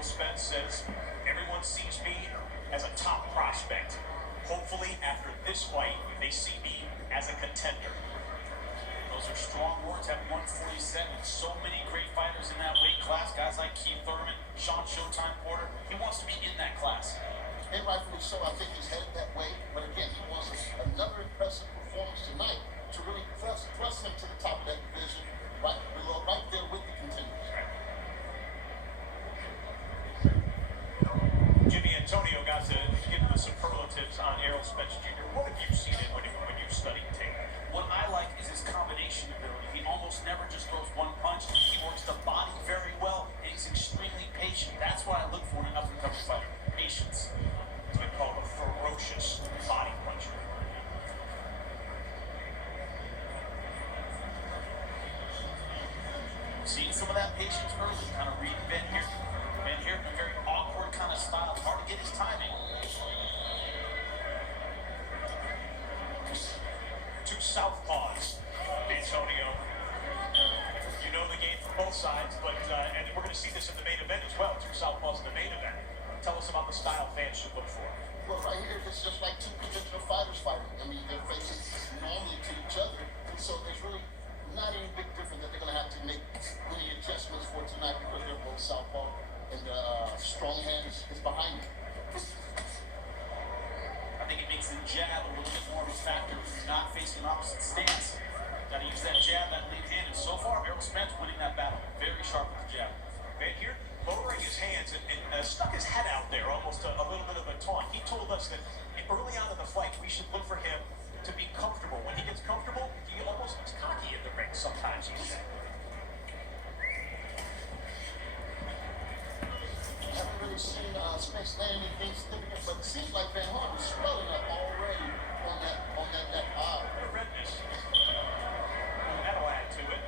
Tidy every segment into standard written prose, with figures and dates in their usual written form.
Errol Spence says, everyone sees me as a top prospect. Hopefully, after this fight, they see me as a contender. Those are strong words at 147. So many great fighters in that weight class. Guys like Keith Thurman, Sean Showtime Porter. He wants to be in that class. And rightfully so. I think he's headed that way. But again, he wants another impressive performance tonight to really thrust him to the top of that division, right below, right there with the contenders. Jimmy Antonio got to give the superlatives on Errol Spence Jr. What have you seen when you studied tape? What I like is his combination ability. He almost never just throws one punch. He works the body very well, and he's extremely patient. That's what I look for in an up-and-coming fighter. Patience. He's been called a ferocious body puncher. Seeing some of that patience early, kind of reading Ben Heerden. Ben Heerden, a very awkward kind of style. It's hard to get his timing. Two southpaws, Antonio. You know the game from both sides, but and we're going to see this in the main event as well. Two southpaws in the main event. Tell us about the style fans should look for. Well, right here, it's just like two conventional fighters fighting. I mean, they're facing normally to each other, and so there's really not any big difference that they're going to have to make any adjustments for tonight because they're both southpaw, and strong hand is behind them. I think it makes the jab a little bit more of a factor if you're not facing an opposite stance. Got to use that jab, that lead hand, and so far, Errol Spence winning that battle. Very sharp with the jab. Van here, lowering his hands and stuck his head out there, almost a little bit of a taunt. He told us that early on in the fight, we should look for him to be comfortable. When he gets comfortable, he almost gets cocky in the ring sometimes, he said. Haven't really seen Spence land anything significant, but it seems like Van Horn is swelling up already on that eye. The redness. That'll add to it.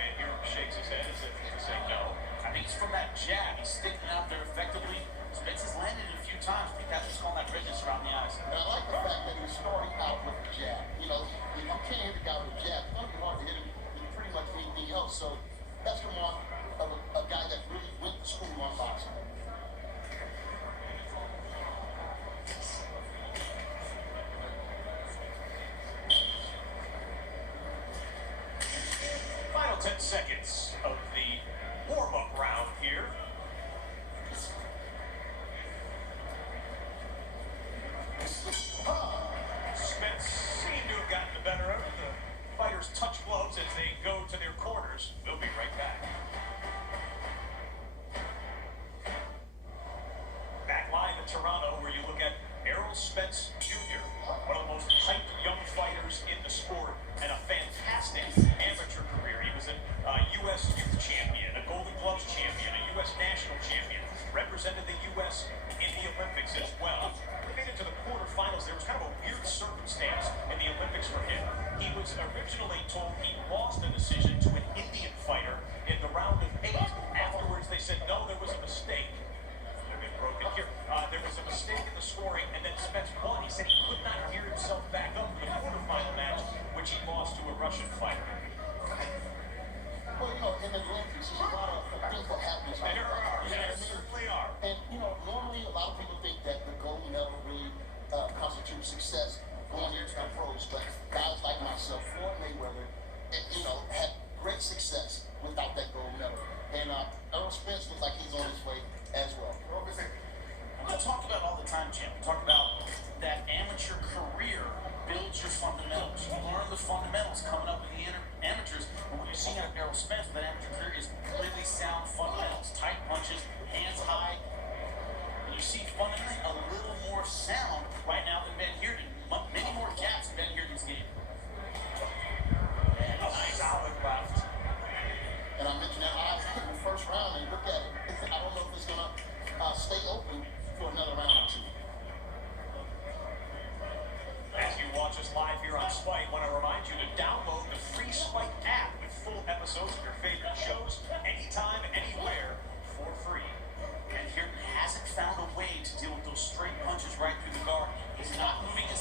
Van Heerden shakes his head as if to say no. I think it's from that jab. He's sticking out there effectively. Spence has landed it a few times. I think that's what's calling that redness around the eyes. And I like the fact that he's starting out with the jab. You know, if you can't hit a guy with a jab, it's going to be hard to hit him with pretty much anything else. So that's the mark of a guy that really went to school on boxing. Final 10 seconds of the warm-up round here. Spence seemed to have gotten the better of it. The fighters touch gloves as they go to their corners. We'll be right back. Back live in Toronto, where you look at Errol Spence Jr., one of the most hyped young fighters in the sport, and a fantastic amateur career. He was a U.S. youth champion, a Golden Gloves champion, a U.S. national champion, represented the U.S. in the Olympics as well. He made it to the quarterfinals. There was kind of a weird circumstance in the Olympics for him. He was originally told he lost a decision to an Indian fighter in the round of 8. Afterwards, they said, no, there was a mistake. They've been broken here. There was a mistake in the scoring, and then Spence won. He said he could not gear himself back up for the quarterfinal match, which he lost to a Russian fighter. Well, you know, in the Olympics, there's a lot of things that happen. There are. There certainly are. And, you know, normally a lot of people think that the gold medal really constitutes success going into the pros. But guys like myself, Floyd Mayweather, you know, had great success without that gold medal. And Errol Spence looks like he's on his way as well. I talked about all the time, Jim. We talked about that amateur career builds your fundamentals. You learn the fundamentals coming up in the amateurs. But what you're seeing out of Errol Spence, that amateur career, is really sound fundamentals. Tight punches, hands high. And you see fundamentally a little more sound right now than Ben Heerden. Many more gaps in Ben Heerden's game. And a nice solid left. And I mentioned that eye in the first round, and look at it. I don't know if it's going to stay open for another round or two. As you watch us live here on Spike, I want to remind you to download the free Spike app with full episodes of your favorite shows, anytime, anywhere, for free. And Heerden hasn't found a way to deal with those straight punches right through the guard. He's not moving his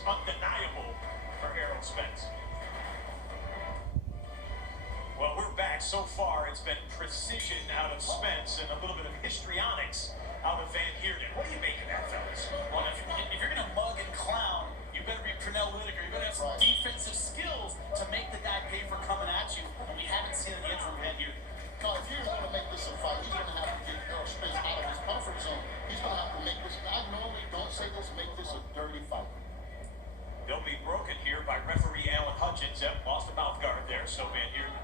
is undeniable for Errol Spence. Well, we're back. So far, it's been precision out of Spence and a little bit of histrionics out of Van Heerden. What do you make of that, fellas? Well, if you're going to mug and clown, you better be Pernell Whitaker. You better have some defensive skills to make the guy pay for coming at you. And we haven't seen it yet from Van Heerden. No, if you're going to make this a fight, he's going to have to get Errol Spence out of his comfort zone. He's going to have to make this. I normally don't say this, make this a dirty fight. They'll be broken here by referee Alan Hutchins. Yep, lost a mouth guard there, so Van Heerden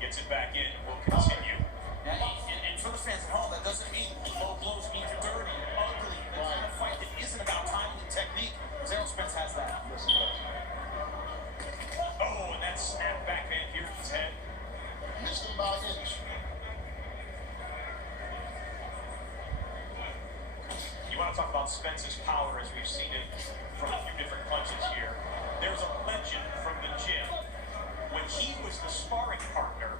gets it back in and will continue. Yeah, and for the fans at home, that doesn't mean low blows mean you're dirty, ugly. The kind of fight that isn't about timing and technique. Errol Spence has that. Yes, he does. Oh, and that snapped back Van Heerden's head. Missed him by an inch. You want to talk about Spence's power as we've seen it from a few different punches here. There's a legend from the gym. When he was the sparring partner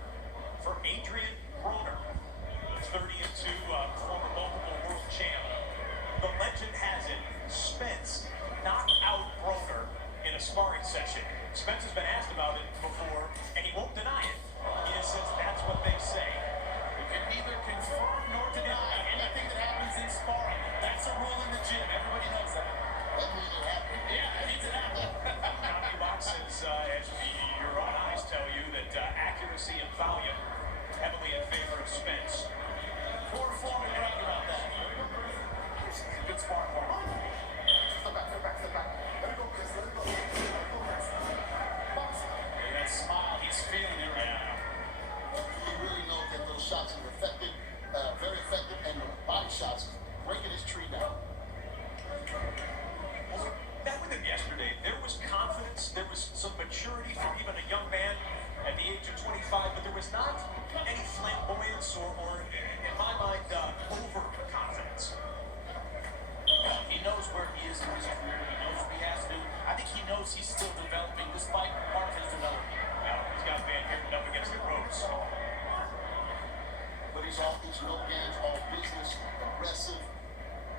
for Adrian Broner, 30-2, former multiple world champ, the legend has it, Spence knocked out Broner in a sparring session. Spence has been asked about it before, and he won't deny it. He just says that's what they say. You can neither confirm nor deny anything that happens in sparring. That's a rule in the gym. Everybody knows that. That means it happened. Yeah, that means it happened. CompuBox says, as your own eyes tell you, that accuracy and volume heavily in favor of Spence. Poor form and brag about that. It's a good sparring partner. Step back, step back, step back. Let it go, Chris. Let it go. That smile, he's feeling it right now. He really knows that those shots are effective, very effective, and the body shots breaking his tree down. Well, we met with him yesterday. There was confidence, there was some maturity for even a young man at the age of 25, but there was not any flamboyance or in my mind, overconfidence. He knows where he is in his career. He knows what he has to do. I think he knows he's still developing, despite part of his development. Now, he's got Van Heerden up against the ropes. But he's all these no games, all business, aggressive.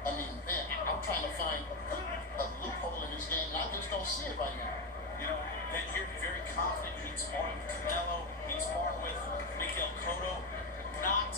I mean, man, I'm trying to find a loophole in this game, and I just don't see it right now. You know, Van Heerden very confident. He's sparring with Canelo. He's sparring with Miguel Cotto. Not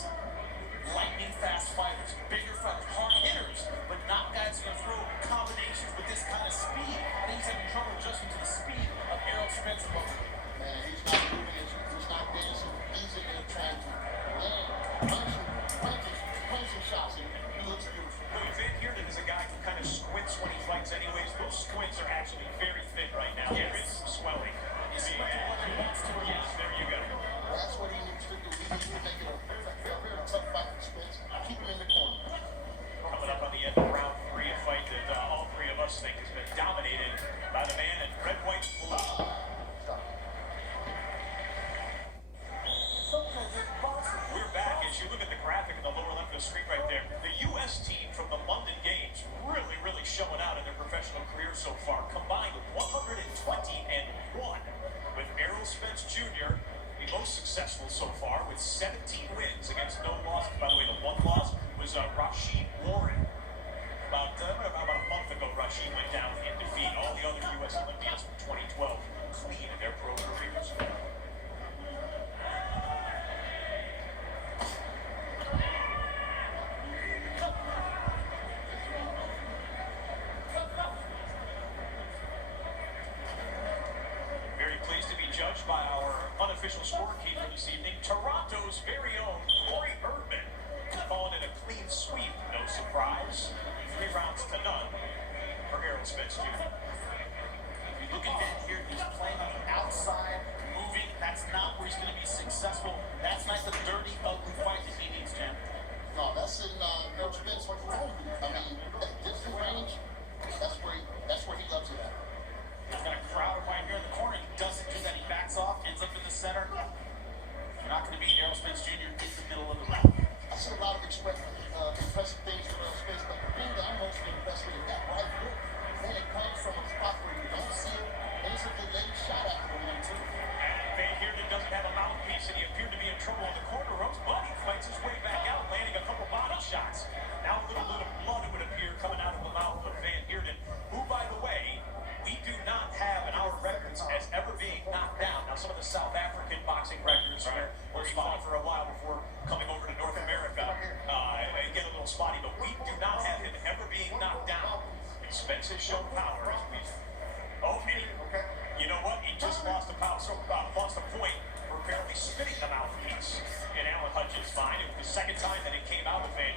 lightning fast fighters, bigger fighters, hard hitters, but not guys who can throw combinations with this kind of speed. I think he's having trouble adjusting to the speed of Errol Spence. Man, he's not moving, he's not dancing. He's in there trying to land, punch some shots, and he looks beautiful. Well, Van Heerden is a guy who kind of squints when he fights anyways. Those squints are actually very thin right now. There is some swelling. He's what he wants to do. Yes, there you go. That's what he needs to do. He needs to make it a very tough fight for Spence. Keep him in the corner. Coming up on the end of round 3, a fight that all three of us think has been dominated by the man in red, white, blue. We're back. As you look at the graphic in the lower left of the screen right there, the U.S. team from the London Games really showing out in their professional career so far, combined with 120-1, with Errol Spence Jr., the most successful so far, with 17 wins against no losses. By the way, the one loss was Rashid Warren. About a month ago, Rashid went down in defeat. All the other U.S. Olympians from 2012 clean in their pro careers. Very pleased to be judged by our unofficial scorekeeper this evening, Toronto's very own Corey Erdman, calling it a clean sweep. No surprise. 3 rounds to none for Errol Spence Jr. If you look at Van Heerden, he's playing on the outside, moving. That's not where he's going to be successful. That's not the dirty, ugly fight that he needs, Jim. No, that's in Errol Spence. I mean, that distance range, that's where he loves it at. He's got a crowd right here in the corner. He doesn't do that. He backs off, ends up in the center. You're not going to beat Errol Spence Jr. in the middle of the round. I see a lot of impressive things from Errol Spence, but the thing that I'm most impressed with is that right hook. And it comes from a Spence has shown power as we. Oh, me. Okay. You know what? He just lost a power, so lost a point for apparently spitting the mouthpiece. And Alan Hutchins fine. It was the second time that it came out with Van.